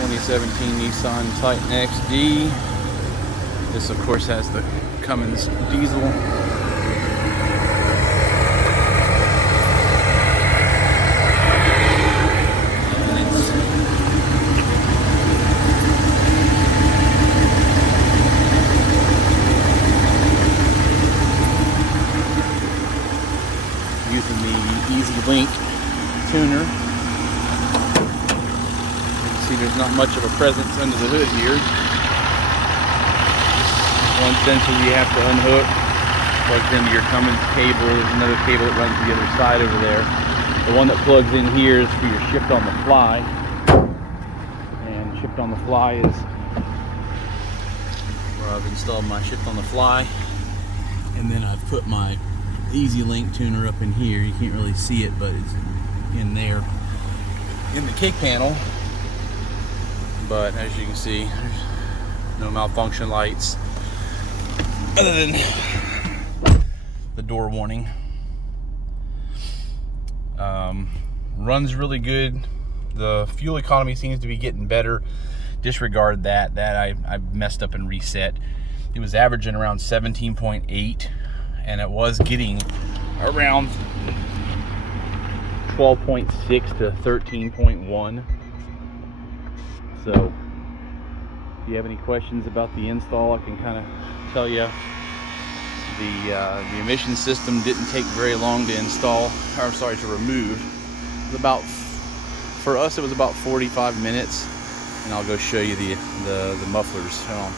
2017 Nissan Titan XD. This of course has the Cummins diesel. Using the Easy Link tuner. You can see there's not much of a presence under the hood here. One sensor you have to unhook, plugs into your Cummins cable. There's another cable that runs to the other side over there. The one that plugs in here is for your shift on the fly. And shift on the fly is where I've installed my shift on the fly. And then I've put my Easy Link tuner up in here. You can't really see it, but it's in there in the kick panel. But as you can see, there's no malfunction lights other than the door warning. Runs really good. The fuel economy seems to be getting better. Disregard that I messed up and reset. It was averaging around 17.8, and it was getting around 12.6 to 13.1. So if you have any questions about the install, I can kind of tell you the emission system didn't take very long to install, or I'm sorry, to remove. It was about, for us it was about 45 minutes, and I'll go show you the mufflers. Hold on.